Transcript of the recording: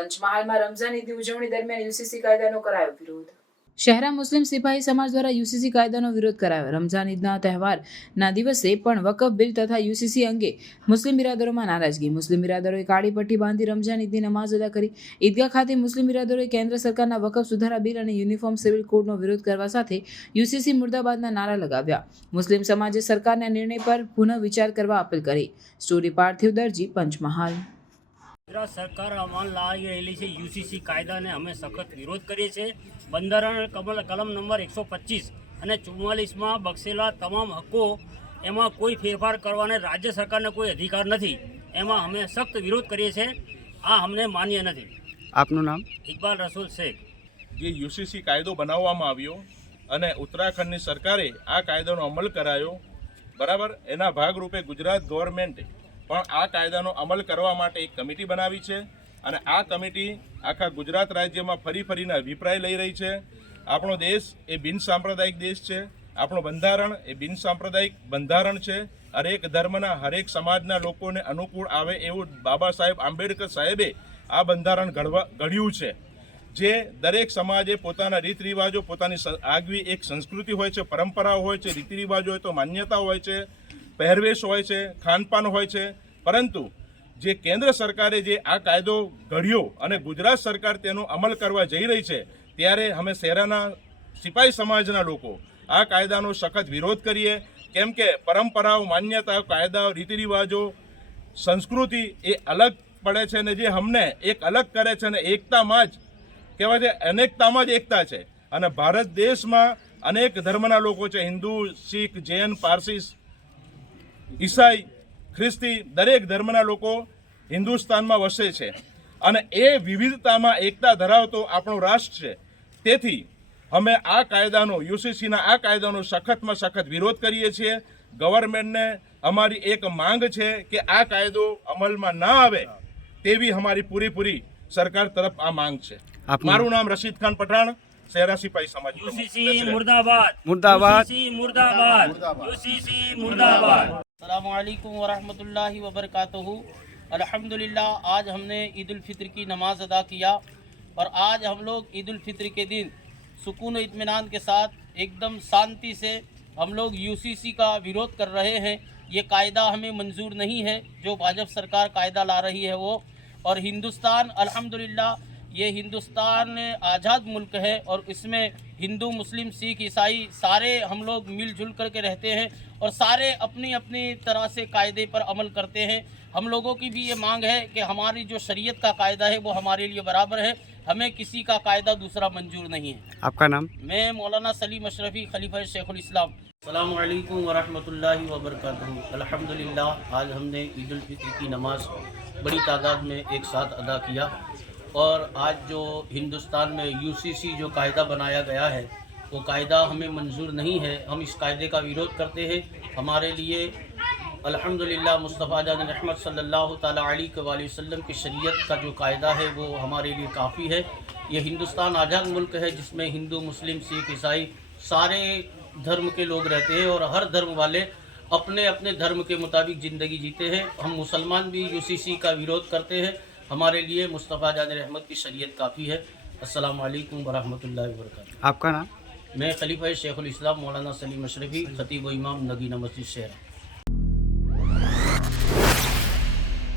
પંચમહાલમાં રમઝાન ઈદની ઉજવણી દરમિયાન યુસીસી કાયદાનો કરાયો વિરોધ। શહેરા મુસ્લિમ સિપાહી સમાજ દ્વારા યુસીસી કાયદાનો વિરોધ કરાયો। રમઝાન ઈદના તહેવારના દિવસે પણ વકફ બિલ તથા યુસીસી અંગે મુસ્લિમ બિરાદરોમાં નારાજગી। મુસ્લિમ બિરાદરોએ કાળી પટ્ટી બાંધી રમઝાન ઈદની નમાઝ અદા કરી। ઈદગાહ ખાતે મુસ્લિમ બિરાદરોએ કેન્દ્ર સરકારના વકફ સુધારા બિલ અને યુનિફોર્મ સિવિલ કોડનો વિરોધ કરવા સાથે યુસીસી મુર્દાબાદના નારા લગાવ્યા। મુસ્લિમ સમાજે સરકારના નિર્ણય પર પુનઃ વિચાર કરવા અપીલ કરી। સ્ટોરી પાર્થિવ દરજી, પંચમહાલ। ગુજરાત સરકાર અમલ લાવી રહેલી છે યુસીસી કાયદાને અમે સખત વિરોધ કરીએ છીએ। બંધારણ કલમ નંબર 125 અને 44માં બક્ષેલા તમામ હક્કો એમાં કોઈ ફેરફાર કરવાને રાજ્ય સરકારને કોઈ અધિકાર નથી। એમાં અમે સખ્ત વિરોધ કરીએ છીએ। આ અમને માન્ય નથી। આપનું નામ? ઇકબાલ રસૂલ શેખ। જે યુસીસી કાયદો બનાવવામાં આવ્યો અને ઉત્તરાખંડની સરકારે આ કાયદાનો અમલ કરાયો, બરાબર, એના ભાગરૂપે ગુજરાત ગવર્મેન્ટે પણ આ કાયદાનો અમલ કરવા માટે એક કમિટી બનાવી છે અને આ કમિટી આખા ગુજરાત રાજ્યમાં ફરીને અભિપ્રાય લઈ રહી છે। આપણો દેશ એ બિન સાંપ્રદાયિક દેશ છે। આપણું બંધારણ એ બિન સાંપ્રદાયિક બંધારણ છે। હરેક ધર્મના હરેક સમાજના લોકોને અનુકૂળ આવે એવું બાબા સાહેબ આંબેડકર સાહેબે આ બંધારણ ઘડ્યું છે। જે દરેક સમાજે પોતાના રીત રિવાજો, પોતાની આગવી એક સંસ્કૃતિ હોય છે, પરંપરાઓ હોય છે, રીતિ રિવાજો હોય તો માન્યતા હોય છે, પહેરવેશ હોય છે, ખાનપાન હોય છે। પરંતુ જે કેન્દ્ર સરકારે જે આ કાયદો ઘડ્યો અને ગુજરાત સરકાર તેનો અમલ કરવા જઈ રહી છે, ત્યારે અમે શહેરાના સિપાહી સમાજના લોકો આ કાયદાનો સખત વિરોધ કરીએ। કેમ કે પરંપરાઓ, માન્યતાઓ, કાયદાઓ, રીતિ રિવાજો, સંસ્કૃતિ એ અલગ પડે છે અને જે અમને એક અલગ કરે છે અને એકતામાં જ કહેવાય છે, અનેકતામાં જ એકતા છે। અને ભારત દેશમાં અનેક ધર્મના લોકો છે, હિન્દુ, શીખ, જૈન, પારસી, ઈસાઈ, ખ્રિસ્તી, દરેક ધર્મના લોકો હિન્દુસ્તાનમાં વસે છે અને એ વિવિધતામાં એકતા ધરાવતો આપણો રાષ્ટ્ર છે। તેથી અમે આ કાયદાનો, યુસીસીના આ કાયદાનો સખતમાં સખત વિરોધ કરીએ છીએ। ગવર્મેન્ટને અમારી એક માંગ છે કે આ કાયદો અમલમાં ના આવે તેવી અમારી પૂરેપૂરી સરકાર તરફ આ માંગ છે। મારું નામ રશીદ ખાન પઠાણ, શહેરા સિપાહી સમાજ। યુસીસી મુર્દાબાદ, मुर्दाबाद। યુસીસી મુર્દાબાદ, યુસીસી મુર્દાબાદ। अस्सलामुअलैकुम वरहमतुल्लाहि वबरकातुहू। अल्हम्दुलिल्लाह, आज हमने ईद उल फित्र की नमाज अदा किया और आज हम लोग ईद उल फित्र के दिन सुकून और इत्मीनान के साथ एकदम शांति से हम लोग यूसीसी का विरोध कर रहे हैं। ये कायदा हमें मंजूर नहीं है जो भाजपा सरकार कायदा ला रही है वो। और हिंदुस्तान, अल्हम्दुलिल्लाह, ये हिंदुस्तान आज़ाद मुल्क है और इसमें हिंदू, मुस्लिम, सिख, ईसाई सारे हम लोग मिलजुल करके रहते हैं और सारे अपनी अपनी तरह से कायदे पर अमल करते हैं। हम लोगों की भी ये मांग है कि हमारी जो शरीयत का कायदा है वो हमारे लिए बराबर है। हमें किसी का कायदा दूसरा मंजूर नहीं है। आपका नाम? मैं मौलाना सलीम अशरफी, खलीफा शेखुल इस्लाम। अस्सलामु अलैकुम वरहमतुल्लाहि वबरकातुहू। अल्हम्दुलिल्लाह, आज हमने ईद उल फित्र की नमाज बड़ी तादाद में एक साथ अदा किया और आज जो हिंदुस्तान में यूसीसी जो कायदा बनाया गया है वो कायदा हमें मंजूर नहीं है। हम इस कायदे का विरोध करते हैं। हमारे लिए अल्हम्दुलिल्लाह मुस्तफ़ा जान रहमत सल्लल्लाहु ताला अलैहि वसल्लम की शरीयत का जो कायदा है वो हमारे लिए काफ़ी है। ये हिंदुस्तान आज़ाद मुल्क है जिसमें हिंदू, मुस्लिम, सिख, ईसाई सारे धर्म के लोग रहते हैं और हर धर्म वाले अपने अपने धर्म के मुताबिक ज़िंदगी जीते हैं। हम मुसलमान भी यूसीसी का विरोध करते हैं। हमारे लिए मुस्तफ़ा जान रहमत की शरीयत काफ़ी है। अस्सलामु अलैकुम वरहमतुल्लाहि वबरकातुहू। आपका नाम? मैं खलीफा शेखुल इस्लाम मौलाना सलीम अशरफी, खतीब व इमाम नगीना मस्जिद शहर।